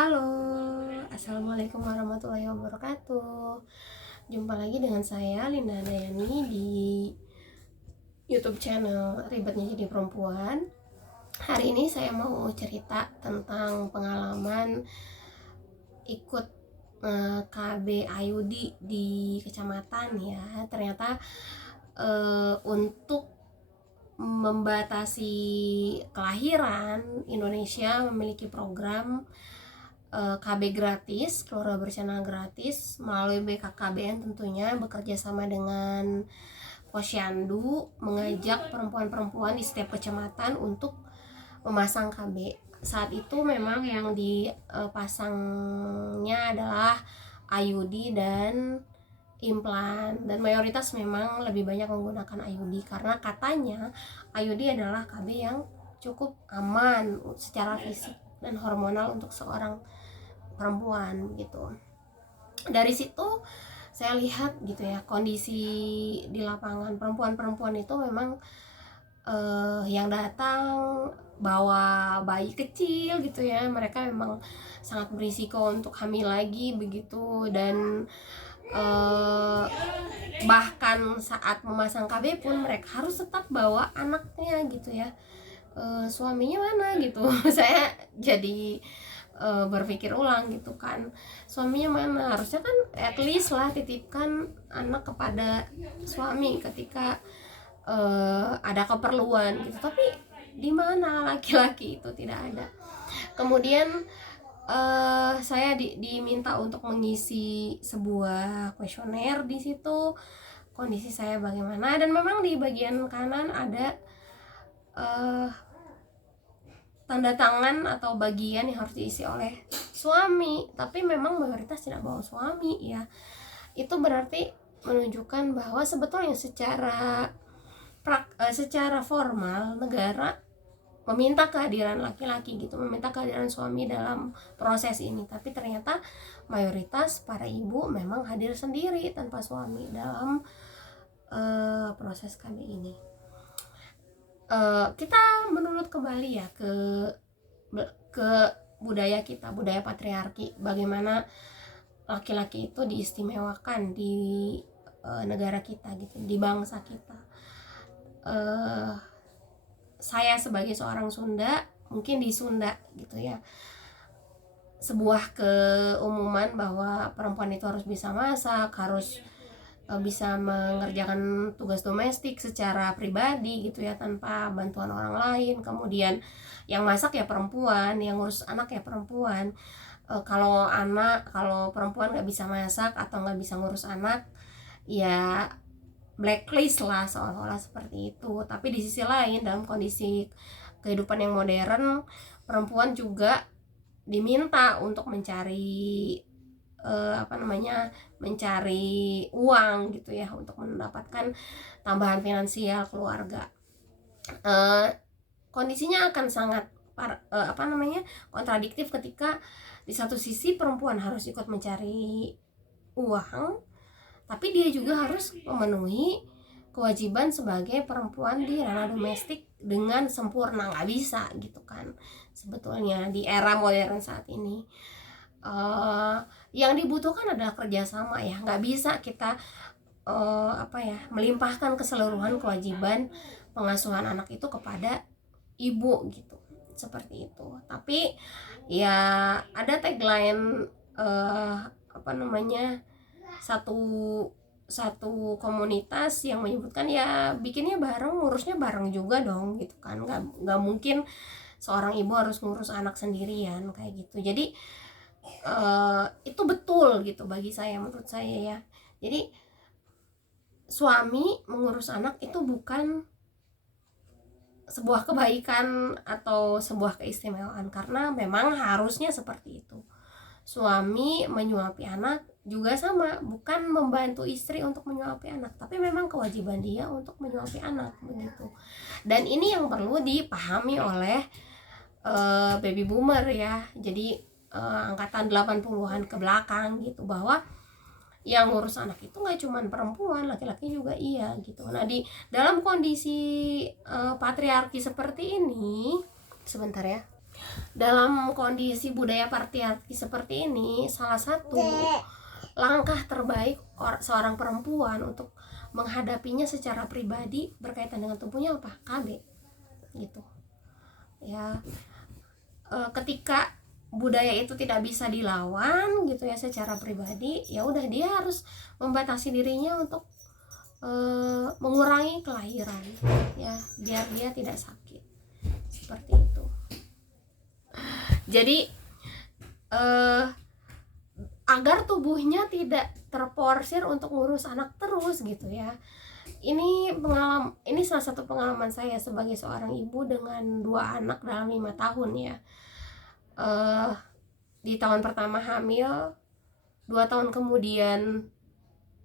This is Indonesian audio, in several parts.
Halo, assalamualaikum warahmatullahi wabarakatuh. Jumpa lagi dengan saya Linda Dayani di YouTube channel Ribetnya Jadi Perempuan. Hari ini saya mau cerita tentang pengalaman ikut KB Ayudi di kecamatan ya. Ternyata untuk membatasi kelahiran, Indonesia memiliki program KB gratis, keluarga berencana gratis melalui BKKBN tentunya, bekerja sama dengan Posyandu, mengajak perempuan-perempuan di setiap kecamatan untuk memasang KB. Saat itu memang yang dipasangnya adalah IUD dan implan, dan mayoritas memang lebih banyak menggunakan IUD karena katanya IUD adalah KB yang cukup aman secara fisik dan hormonal untuk seorang perempuan gitu. Dari situ saya lihat gitu ya, kondisi di lapangan perempuan-perempuan itu memang yang datang bawa bayi kecil gitu ya, mereka memang sangat berisiko untuk hamil lagi begitu. Dan bahkan saat memasang KB pun mereka harus tetap bawa anaknya gitu ya. Suaminya mana gitu. Saya jadi berpikir ulang gitu kan, suaminya mana, harusnya kan at least lah titipkan anak kepada suami ketika ada keperluan gitu, tapi di mana laki-laki itu tidak ada. Kemudian saya diminta untuk mengisi sebuah kuesioner. Di situ kondisi saya bagaimana, dan memang di bagian kanan ada tanda tangan atau bagian yang harus diisi oleh suami, tapi memang mayoritas tidak bawa suami ya. Itu berarti menunjukkan bahwa sebetulnya secara formal negara meminta kehadiran laki-laki gitu, meminta kehadiran suami dalam proses ini, tapi ternyata mayoritas para ibu memang hadir sendiri tanpa suami dalam proses KB ini. Kita menurut kembali ya ke budaya kita, budaya patriarki, bagaimana laki-laki itu diistimewakan di negara kita gitu, di bangsa kita. Saya sebagai seorang Sunda, mungkin di Sunda gitu ya, sebuah keumuman bahwa perempuan itu harus bisa masak, harus bisa mengerjakan tugas domestik secara pribadi gitu ya, tanpa bantuan orang lain. Kemudian yang masak ya perempuan, yang ngurus anak ya perempuan. Kalau perempuan nggak bisa masak atau nggak bisa ngurus anak, ya blacklist lah, seolah-olah seperti itu. Tapi di sisi lain, dalam kondisi kehidupan yang modern, perempuan juga diminta untuk mencari mencari uang gitu ya, untuk mendapatkan tambahan finansial keluarga. Kondisinya akan sangat kontradiktif ketika di satu sisi perempuan harus ikut mencari uang, tapi dia juga harus memenuhi kewajiban sebagai perempuan di ranah domestik dengan sempurna. Nggak bisa gitu kan sebetulnya di era modern saat ini. Yang dibutuhkan adalah kerjasama ya, nggak bisa kita melimpahkan keseluruhan kewajiban pengasuhan anak itu kepada ibu gitu, seperti itu. Tapi ya ada tagline satu komunitas yang menyebutkan ya bikinnya bareng, ngurusnya bareng juga dong gitu kan. Nggak mungkin seorang ibu harus ngurus anak sendirian kayak gitu. Jadi itu betul gitu bagi saya, menurut saya ya. Jadi suami mengurus anak itu bukan sebuah kebaikan atau sebuah keistimewaan, karena memang harusnya seperti itu. Suami menyuapi anak juga sama, bukan membantu istri untuk menyuapi anak, tapi memang kewajiban dia untuk menyuapi anak begitu. Dan ini yang perlu dipahami oleh baby boomer ya, jadi angkatan 80-an ke belakang gitu, bahwa yang ngurus anak itu nggak cuma perempuan, laki-laki juga iya gitu. Nah, di dalam kondisi patriarki seperti ini, sebentar ya, Dalam kondisi budaya patriarki seperti ini, salah satu langkah terbaik seorang perempuan untuk menghadapinya secara pribadi berkaitan dengan tubuhnya apa? KB gitu ya. Ketika budaya itu tidak bisa dilawan gitu ya secara pribadi, ya udah dia harus membatasi dirinya untuk mengurangi kelahiran ya, biar dia tidak sakit seperti itu. Jadi agar tubuhnya tidak terporsir untuk ngurus anak terus gitu ya. Ini salah satu pengalaman saya sebagai seorang ibu dengan 2 anak dalam 5 tahun ya. Di tahun pertama hamil, 2 tahun kemudian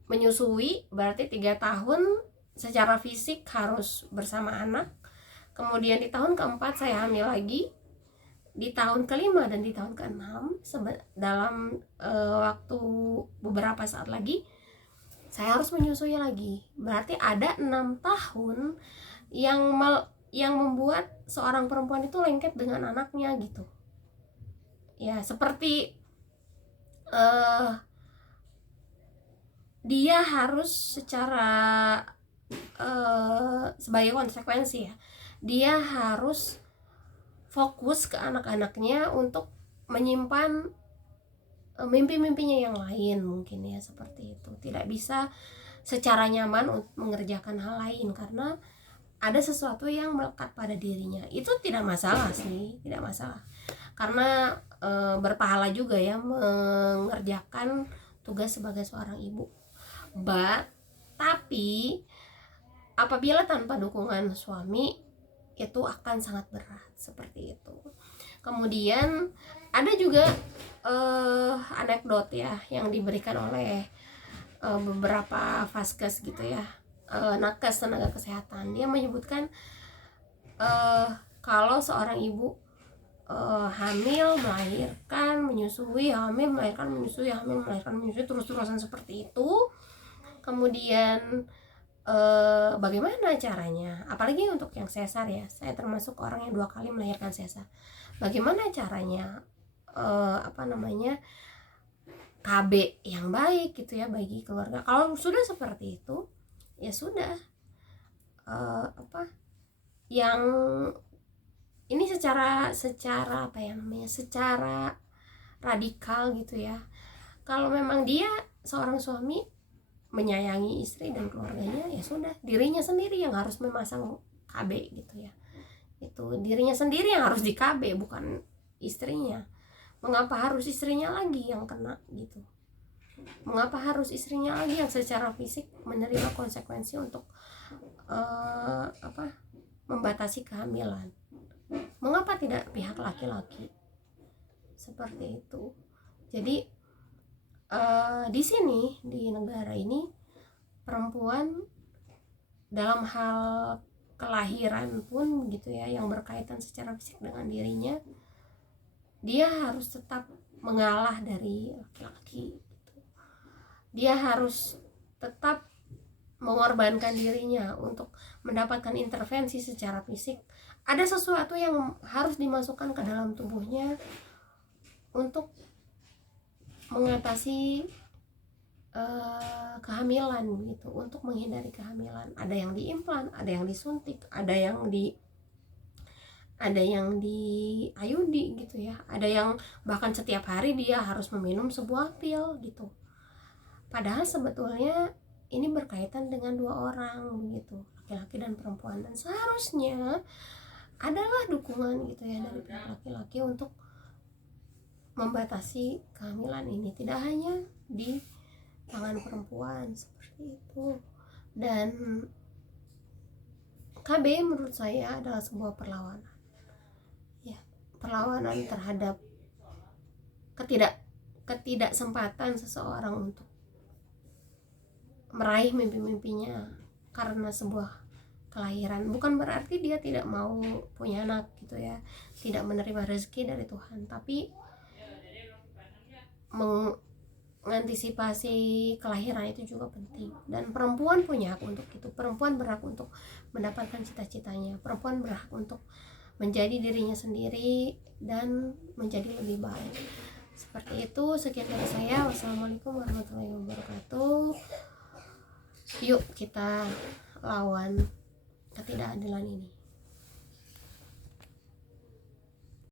menyusui, berarti 3 tahun secara fisik harus bersama anak. Kemudian di tahun keempat saya hamil lagi, di tahun kelima dan di tahun keenam dalam waktu beberapa saat lagi saya harus menyusui lagi. Berarti ada 6 tahun yang membuat seorang perempuan itu lengket dengan anaknya gitu ya. Seperti dia harus secara sebagai konsekuensi ya, dia harus fokus ke anak-anaknya untuk menyimpan mimpi-mimpinya yang lain mungkin ya, seperti itu. Tidak bisa secara nyaman untuk mengerjakan hal lain karena ada sesuatu yang melekat pada dirinya. Itu tidak masalah sih, tidak masalah. Karena berpahala juga ya mengerjakan tugas sebagai seorang ibu. Tapi apabila tanpa dukungan suami itu akan sangat berat seperti itu. Kemudian ada juga anekdot ya yang diberikan oleh beberapa vaskes gitu ya, nakes tenaga kesehatan. Dia menyebutkan kalau seorang ibu hamil, melahirkan, menyusui, hamil, melahirkan, menyusui, hamil, melahirkan, menyusui, terus-terusan seperti itu. Kemudian bagaimana caranya, apalagi untuk yang sesar ya, saya termasuk orang yang 2 kali melahirkan sesar. Bagaimana caranya KB yang baik gitu ya bagi keluarga. Kalau sudah seperti itu ya sudah, yang ini secara secara radikal gitu ya. Kalau memang dia seorang suami menyayangi istri dan keluarganya, ya sudah, dirinya sendiri yang harus memasang KB gitu ya. Itu dirinya sendiri yang harus di KB, bukan istrinya. Mengapa harus istrinya lagi yang kena gitu? Mengapa harus istrinya lagi yang secara fisik menerima konsekuensi untuk membatasi kehamilan? Mengapa tidak pihak laki-laki? Seperti itu. Jadi di sini, di negara ini, perempuan dalam hal kelahiran pun gitu ya, yang berkaitan secara fisik dengan dirinya, dia harus tetap mengalah dari laki-laki gitu. Dia harus tetap mengorbankan dirinya untuk mendapatkan intervensi secara fisik. Ada sesuatu yang harus dimasukkan ke dalam tubuhnya untuk mengatasi kehamilan gitu, untuk menghindari kehamilan. Ada yang diimplan, ada yang disuntik, ada yang di IUD gitu ya, ada yang bahkan setiap hari dia harus meminum sebuah pil gitu. Padahal sebetulnya ini berkaitan dengan 2 orang begitu, laki-laki dan perempuan, dan seharusnya adalah dukungan gitu ya dari pihak laki-laki untuk membatasi kehamilan ini, tidak hanya di tangan perempuan seperti itu. Dan KB menurut saya adalah sebuah perlawanan ya, perlawanan terhadap ketidaksempatan seseorang untuk meraih mimpi-mimpinya karena sebuah kelahiran. Bukan berarti dia tidak mau punya anak gitu ya, tidak menerima rezeki dari Tuhan, tapi mengantisipasi kelahiran itu juga penting. Dan perempuan punya hak untuk itu. Perempuan berhak untuk mendapatkan cita-citanya. Perempuan berhak untuk menjadi dirinya sendiri dan menjadi lebih baik. Seperti itu, sekian dari saya. Wassalamualaikum warahmatullahi wabarakatuh. Yuk kita lawan ketidakadilan ini.